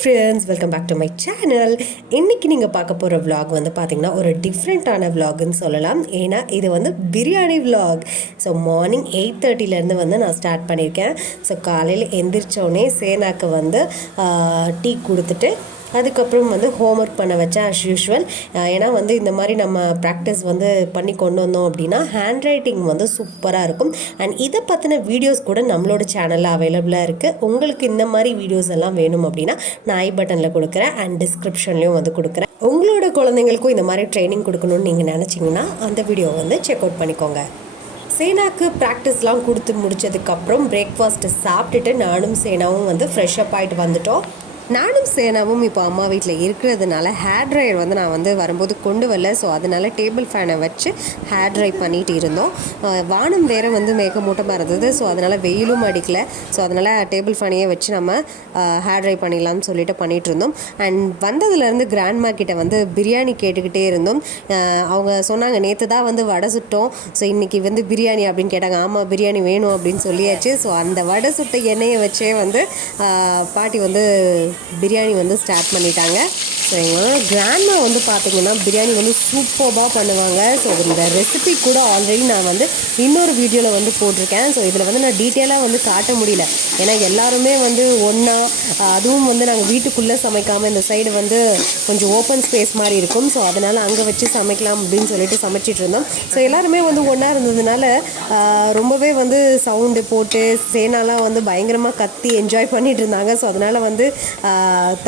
Friends, welcome back to my channel. இன்றைக்கி நீங்கள் பார்க்க போகிற விலாக் வந்து பார்த்திங்கன்னா ஒரு டிஃப்ரெண்ட்டான விலாக்னு சொல்லலாம். ஏன்னா இது வந்து பிரியாணி விலாக். ஸோ மார்னிங் 8:30 வந்து நான் ஸ்டார்ட் பண்ணியிருக்கேன். ஸோ காலையில் எந்திரிச்சோடனே சேனாக்கு வந்து டீ கொடுத்துட்டு அதுக்கப்புறம் வந்து ஹோம்ஒர்க் பண்ண வச்சேன் அஸ் யூஷுவல். ஏன்னா வந்து இந்த மாதிரி நம்ம ப்ராக்டிஸ் வந்து பண்ணி கொண்டு வந்தோம் அப்படின்னா ஹேண்ட் ரைட்டிங் வந்து சூப்பராக இருக்கும். அண்ட் இதை பற்றின வீடியோஸ் கூட நம்மளோட சேனலில் அவைலபிளாக இருக்குது. உங்களுக்கு இந்த மாதிரி வீடியோஸ் எல்லாம் வேணும் அப்படின்னா நான் ஐ பட்டனில் கொடுக்குறேன் அண்ட் டிஸ்கிரிப்ஷன்லேயும் வந்து கொடுக்குறேன். உங்களோட குழந்தைங்களுக்கும் இந்த மாதிரி ட்ரைனிங் கொடுக்கணும்னு நீங்கள் நினச்சிங்கன்னா அந்த வீடியோ வந்து செக் அவுட் பண்ணிக்கோங்க. சேனாக்கு ப்ராக்டிஸ்லாம் கொடுத்து முடித்ததுக்கப்புறம் பிரேக்ஃபாஸ்ட்டு சாப்பிட்டுட்டு நானும் சேனாவும் வந்து ஃப்ரெஷ்அப் ஆகிட்டு வந்துட்டோம். நானும் சேனாவும் இப்போ அம்மா வீட்டில் இருக்கிறதுனால ஹேர் ட்ரையர் வந்து நான் வந்து வரும்போது கொண்டு வரல. ஸோ அதனால் டேபிள் ஃபேனை வச்சு ஹேர் ட்ரை பண்ணிகிட்டு இருந்தோம். வானம் வேறு வந்து மேகமூட்டமாக இருந்தது. ஸோ அதனால் வெயிலும் அடிக்கலை. ஸோ அதனால் டேபிள் ஃபேனையே வச்சு நம்ம ஹேர் ட்ரை பண்ணிடலாம்னு சொல்லிட்டு பண்ணிகிட்டு இருந்தோம். அண்ட் வந்ததுலேருந்து கிராண்ட்மா கிட்ட வந்து பிரியாணி கேட்டுக்கிட்டே இருந்தோம். அவங்க சொன்னாங்க, நேற்று தான் வந்து வடை சுட்டோம், ஸோ இன்றைக்கி வந்து பிரியாணி அப்படின்னு கேட்டாங்க. ஆமாம், பிரியாணி வேணும் அப்படின்னு சொல்லியாச்சு. ஸோ அந்த வடை சுட்ட எண்ணெயை வச்சே வந்து பாட்டி வந்து பிரியாணி வந்து ஸ்டார்ட் பண்ணிட்டாங்க. ஸோ எங்கள் கிராண்ட்மா வந்து பார்த்திங்கன்னா பிரியாணி வந்து சூப்பராக பண்ணுவாங்க. ஸோ இந்த ரெசிபி கூட ஆல்ரெடி நான் வந்து இன்னொரு வீடியோவில் வந்து போட்டிருக்கேன். ஸோ இதில் வந்து நான் டீட்டெயிலாக வந்து காட்ட முடியல. ஏன்னா எல்லாருமே வந்து ஒன்றா, அதுவும் வந்து நாங்கள் வீட்டுக்குள்ளே சமைக்காமல் இந்த சைடு வந்து கொஞ்சம் ஓப்பன் ஸ்பேஸ் மாதிரி இருக்கும். ஸோ அதனால் அங்கே வச்சு சமைக்கலாம் அப்படின்னு சொல்லிட்டு சமைச்சிட்டு இருந்தோம். ஸோ எல்லாருமே வந்து ஒன்றா இருந்ததுனால ரொம்பவே வந்து சவுண்டு போட்டு சேனாலாம் வந்து பயங்கரமாக கத்தி என்ஜாய் பண்ணிகிட்டு இருந்தாங்க. ஸோ அதனால் வந்து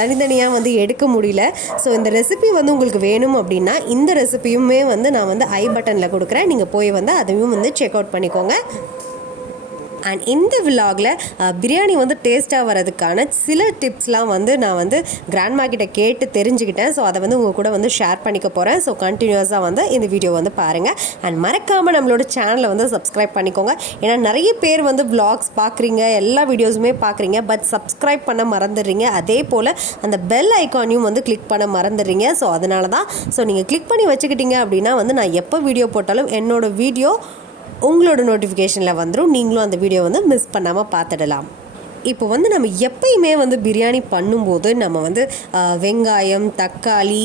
தனித்தனியாக வந்து எடுக்க முடியல. ஸோ இந்த ரெசிபி வந்து உங்களுக்கு வேணும் அப்படின்னா இந்த ரெசிபியுமே வந்து நான் வந்து ஐ பட்டனில் கொடுக்குறேன். நீங்கள் போய் வந்து அதையும் வந்து செக் அவுட் பண்ணிக்கோங்க. அண்ட் இந்த விலாகில் பிரியாணி வந்து டேஸ்ட்டாக வரதுக்கான சில டிப்ஸ்லாம் வந்து நான் வந்து கிராண்ட்மா கிட்ட கேட்டு தெரிஞ்சுக்கிட்டேன். ஸோ அதை வந்து உங்கள் கூட வந்து ஷேர் பண்ணிக்க போகிறேன். ஸோ கண்டினியூஸாக வந்து இந்த வீடியோ வந்து பாருங்கள். அண்ட் மறக்காமல் நம்மளோட சேனலை வந்து சப்ஸ்கிரைப் பண்ணிக்கோங்க. ஏன்னா நிறைய பேர் வந்து விலாக்ஸ் பார்க்குறீங்க, எல்லா வீடியோஸுமே பார்க்குறீங்க, பட் சப்ஸ்கிரைப் பண்ண மறந்துடுறீங்க. அதே போல் அந்த பெல் ஐக்கானையும் வந்து கிளிக் பண்ண மறந்துடுறீங்க. ஸோ அதனால தான் நீங்கள் கிளிக் பண்ணி வச்சுக்கிட்டீங்க அப்படின்னா வந்து நான் எப்போ வீடியோ போட்டாலும் என்னோடய வீடியோ உங்களோட நோட்டிஃபிகேஷனில் வந்துடும். நீங்களும் அந்த வீடியோ வந்து மிஸ் பண்ணாமல் பார்த்துடலாம். இப்போ வந்து நம்ம எப்பயுமே வந்து பிரியாணி பண்ணும்போது நம்ம வந்து வெங்காயம், தக்காளி,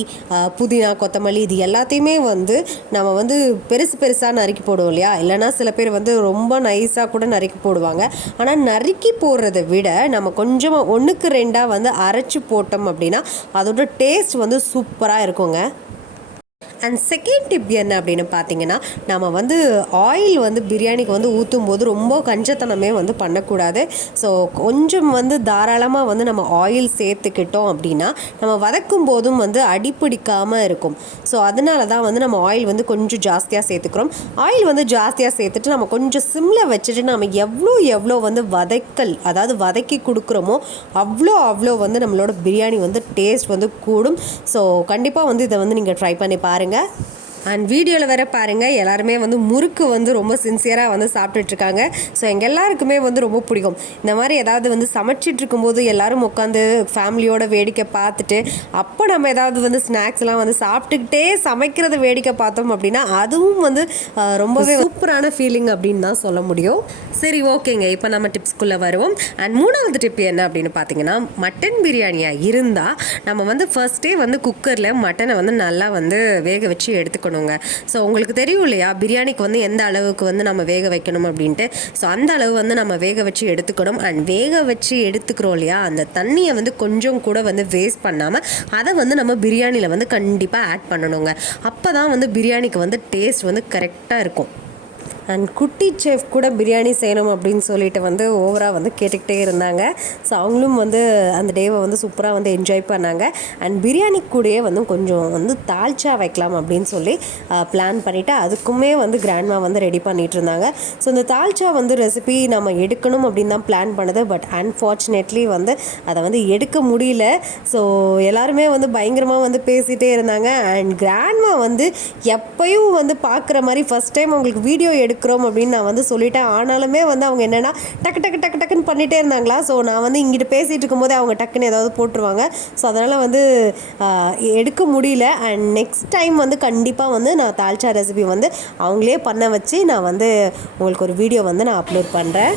புதினா, கொத்தமல்லி இது எல்லாத்தையுமே வந்து நம்ம வந்து பெருசாக நறுக்கி போடுவோம் இல்லையா? இல்லைனா சில பேர் வந்து ரொம்ப நைஸாக கூட நறுக்கி போடுவாங்க. ஆனால் நறுக்கி போடுறதை விட நம்ம கொஞ்சமாக 1க்கு 2 வந்து அரைச்சி போட்டோம் அப்படின்னா அதோட டேஸ்ட் வந்து சூப்பராக இருக்குங்க. அண்ட் செகண்ட் டிப் என்ன அப்படின்னு பார்த்தீங்கன்னா, நம்ம வந்து ஆயில் வந்து பிரியாணிக்கு வந்து ஊற்றும் போது ரொம்ப கஞ்சத்தனமே வந்து பண்ணக்கூடாது. ஸோ கொஞ்சம் வந்து தாராளமாக வந்து நம்ம ஆயில் சேர்த்துக்கிட்டோம் அப்படின்னா நம்ம வதக்கும் போதும் வந்து அடிப்பிடிக்காமல் இருக்கும். ஸோ அதனால தான் வந்து நம்ம ஆயில் வந்து கொஞ்சம் ஜாஸ்தியாக சேர்த்துக்கிறோம். ஆயில் வந்து ஜாஸ்தியாக சேர்த்துட்டு நம்ம கொஞ்சம் சிம்மில் வச்சுட்டு நம்ம எவ்வளோ வந்து வதக்கி கொடுக்குறோமோ அவ்வளோ வந்து நம்மளோட பிரியாணி வந்து டேஸ்ட் வந்து கூடும். ஸோ கண்டிப்பாக வந்து இதை வந்து நீங்கள் ட்ரை பண்ணி பாருங்கள். அண்ட் வீடியோவில் வேறு பாருங்கள், எல்லாருமே வந்து முறுக்கு வந்து ரொம்ப சின்சியராக வந்து சாப்பிட்டுட்ருக்காங்க. ஸோ எங்கள் எல்லாருக்குமே வந்து ரொம்ப பிடிக்கும். இந்த மாதிரி ஏதாவது வந்து சமைச்சிட்டு இருக்கும்போது எல்லோரும் உட்காந்து ஃபேமிலியோட வேடிக்கை பார்த்துட்டு அப்போ நம்ம ஏதாவது வந்து ஸ்நாக்ஸ்லாம் வந்து சாப்பிட்டுக்கிட்டே சமைக்கிறத வேடிக்கை பார்த்தோம் அப்படின்னா அதுவும் வந்து ரொம்பவே சூப்பரான ஃபீலிங் அப்படின்னு தான் சொல்ல முடியும். சரி, ஓகேங்க, இப்போ நம்ம டிப்ஸ்குள்ளே வருவோம். அண்ட் 3வது டிப் என்ன அப்படின்னு பார்த்தீங்கன்னா, மட்டன் பிரியாணியாக இருந்தால் நம்ம வந்து ஃபர்ஸ்ட்டே வந்து குக்கரில் மட்டனை வந்து நல்லா வந்து வேக வச்சு எடுத்துக்கணும். ஸோ உங்களுக்கு தெரியும் இல்லையா பிரியாணிக்கு வந்து எந்த அளவுக்கு வந்து நம்ம வேக வைக்கணும் அப்படின்ட்டு. ஸோ அந்த அளவு வந்து நம்ம வேக வச்சு எடுத்துக்கணும். அண்ட் வேக வச்சு எடுத்துக்கிறோம் இல்லையா, அந்த தண்ணியை வந்து கொஞ்சம் கூட வந்து வேஸ்ட் பண்ணாமல் அதை வந்து நம்ம பிரியாணியில் வந்து கண்டிப்பாக ஆட் பண்ணணுங்க. அப்போ தான் வந்து பிரியாணிக்கு வந்து டேஸ்ட் வந்து கரெக்டாக இருக்கும். அண்ட் குட்டி செஃப் கூட பிரியாணி செய்யணும் அப்படின்னு சொல்லிட்டு வந்து ஓவராக வந்து கேட்டுக்கிட்டே இருந்தாங்க. ஸோ அவங்களும் வந்து அந்த டேவை வந்து சூப்பராக வந்து என்ஜாய் பண்ணாங்க. அண்ட் பிரியாணி கூடயே வந்து கொஞ்சம் வந்து தால்ச்சா வைக்கலாம் அப்படின்னு சொல்லி பிளான் பண்ணிவிட்டு அதுக்குமே வந்து கிராண்ட்மா வந்து ரெடி பண்ணிகிட்டு இருந்தாங்க. ஸோ இந்த தால்ச்சா வந்து ரெசிபி நம்ம எடுக்கணும் அப்படின்னு தான் பிளான் பண்ணது. பட் அன்ஃபார்ச்சுனேட்லி வந்து அதை வந்து எடுக்க முடியல. ஸோ எல்லாருமே வந்து பயங்கரமாக வந்து பேசிகிட்டே இருந்தாங்க. அண்ட் கிராண்ட்மா வந்து எப்பயும் வந்து பார்க்குற மாதிரி ஃபஸ்ட் டைம் அவங்களுக்கு வீடியோ எடுக்கிறோம் அப்படின்னு நான் வந்து சொல்லிட்டேன். ஆனாலுமே வந்து அவங்க என்னென்னா டக்குன்னு பண்ணிகிட்டே இருந்தாங்களா. ஸோ நான் வந்து இங்கிட்ட பேசிகிட்டு இருக்கும்போதே அவங்க டக்குன்னு ஏதாவது போட்டுருவாங்க. ஸோ அதனால் வந்து எடுக்க முடியல. அண்ட் நெக்ஸ்ட் டைம் வந்து கண்டிப்பாக வந்து நான் தால்ச்சா ரெசிபி வந்து அவங்களே பண்ண வச்சு நான் வந்து உங்களுக்கு ஒரு வீடியோ வந்து நான் அப்லோட் பண்ணுறேன்.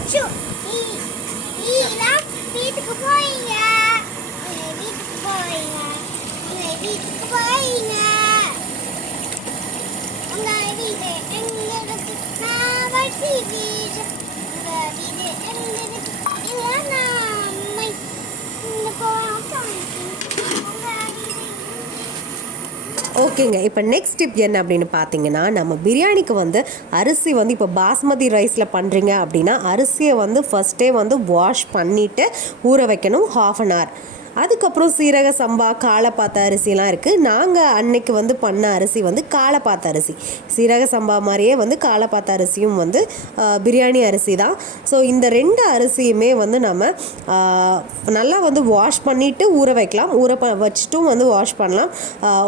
ஓகேங்க. இப்போ நெக்ஸ்ட் டிப் என்ன அப்படின்னு பார்த்தீங்கன்னா, நம்ம பிரியாணிக்கு வந்து அரிசி வந்து இப்போ பாஸ்மதி ரைஸில் பண்ணுறீங்க அப்படின்னா அரிசியை வந்து ஃபஸ்ட்டே வந்து வாஷ் பண்ணிவிட்டு ஊற வைக்கணும் 1/2 hour. அதுக்கப்புறம் சீரக சம்பா காளைப்பாத்த அரிசிலாம் இருக்குது. நாங்கள் அன்னைக்கு வந்து பண்ண அரிசி வந்து காளைப்பாத்த அரிசி. சீரக சம்பா மாதிரியே வந்து காளைப்பாத்த அரிசியும் வந்து பிரியாணி அரிசி தான். ஸோ இந்த 2 அரிசியுமே வந்து நம்ம நல்லா வந்து வாஷ் பண்ணிவிட்டு ஊற வைக்கலாம். வச்சுட்டும் வந்து வாஷ் பண்ணலாம்,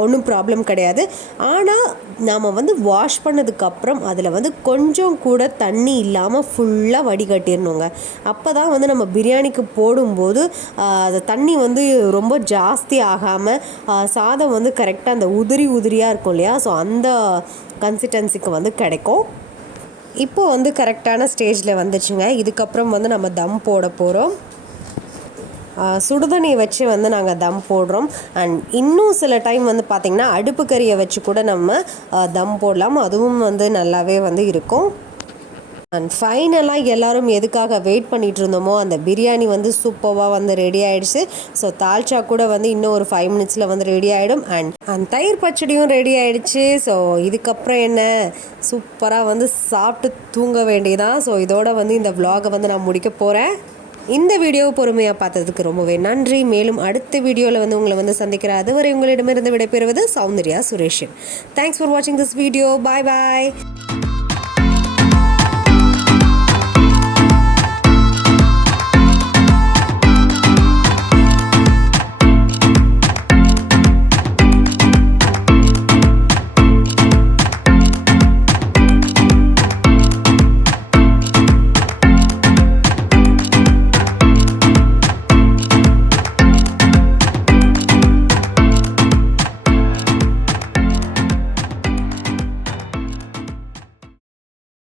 ஒன்றும் ப்ராப்ளம் கிடையாது. ஆனால் நாம் வந்து வாஷ் பண்ணதுக்கப்புறம் அதில் வந்து கொஞ்சம் கூட தண்ணி இல்லாமல் ஃபுல்லாக வடிகட்டிடணுங்க. அப்போ தான் வந்து நம்ம பிரியாணிக்கு போடும்போது அந்த தண்ணி வந்து ரொம்ப ஜாஸ்தி ஆகாமல் சாதம் வந்து கரெக்டாக அந்த உதிரியாக இருக்கும் இல்லையா, ஸோ அந்த கன்சிஸ்டன்சிக்கு வந்து கிடைக்கும். இப்போ வந்து கரெக்டான ஸ்டேஜில் வந்துச்சுங்க. இதுக்கப்புறம் வந்து நம்ம தம் போட போகிறோம். சுடுதண்ணி வச்சு வந்து நாங்கள் தம் போடுறோம். அண்ட் இன்னும் சில டைம் வந்து பார்த்திங்கன்னா அடுப்பு கறியை வச்சு கூட நம்ம தம் போடலாம், அதுவும் வந்து நல்லாவே வந்து இருக்கும். அண்ட் ஃபைனலாக எல்லோரும் எதுக்காக வெயிட் பண்ணிகிட்டு இருந்தோமோ அந்த பிரியாணி வந்து சூப்பராக வந்து ரெடி ஆகிடுச்சு. ஸோ தால்ச்சா கூட வந்து இன்னும் ஒரு 5 minutes வந்து ரெடி ஆகிடும். அண்ட் தயிர் பச்சடியும் ரெடி ஆகிடுச்சு. ஸோ இதுக்கப்புறம் என்ன, சூப்பராக வந்து சாப்பிட்டு தூங்க வேண்டியதான். ஸோ இதோட வந்து இந்த vlog-ஐ வந்து நான் முடிக்க போகிறேன். இந்த வீடியோவை பொறுமையாக பார்த்ததுக்கு ரொம்பவே நன்றி. மேலும் அடுத்த வீடியோவில் வந்து உங்களை வந்து சந்திக்கிறேன். அதுவரை உங்களிடமிருந்து விடைபெறுவது சௌந்தர்யா சுரேஷன். தேங்க்ஸ் ஃபார் வாட்சிங் திஸ் வீடியோ. Bye bye.